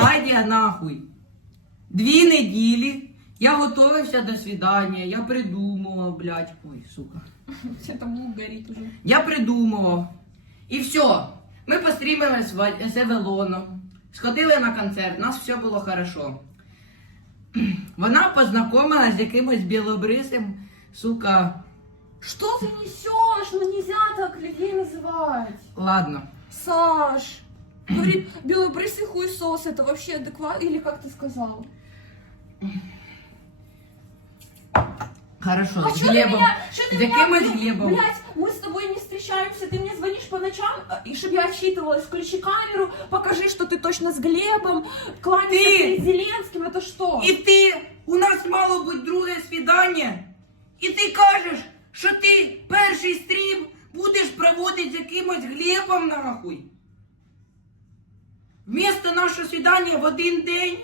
свидання нахуй. 2 неділі я готовився до свидання, я придумував, блядь. Ой, сука. Все там лук горит уже. Я придумував. І все. Ми пострімили з Евелоном, сходили на концерт, у нас все було хорошо. Вона познайомилась з якимось білобрисим, сука. Что ты несешь? Ну нельзя так людей называть. Ладно. Саш, говорит, белобрысый хуесос, это вообще адекват? Или как ты сказал? Хорошо, А з что ты Глебом. меня, что ты З якимось меня, Глебом. блядь, мы с тобой не встречаемся, ты мне звонишь по ночам, и чтобы я отчитывалась, включи камеру, покажи, что ты точно с Глебом, кланяйся Ты! перед Зеленским, это что? І ти, у нас мало бути друге свідання, і ти кажеш, що ти перший стрім будеш проводити з якимось Глебом нахуй. Вместо нашого свідання в один день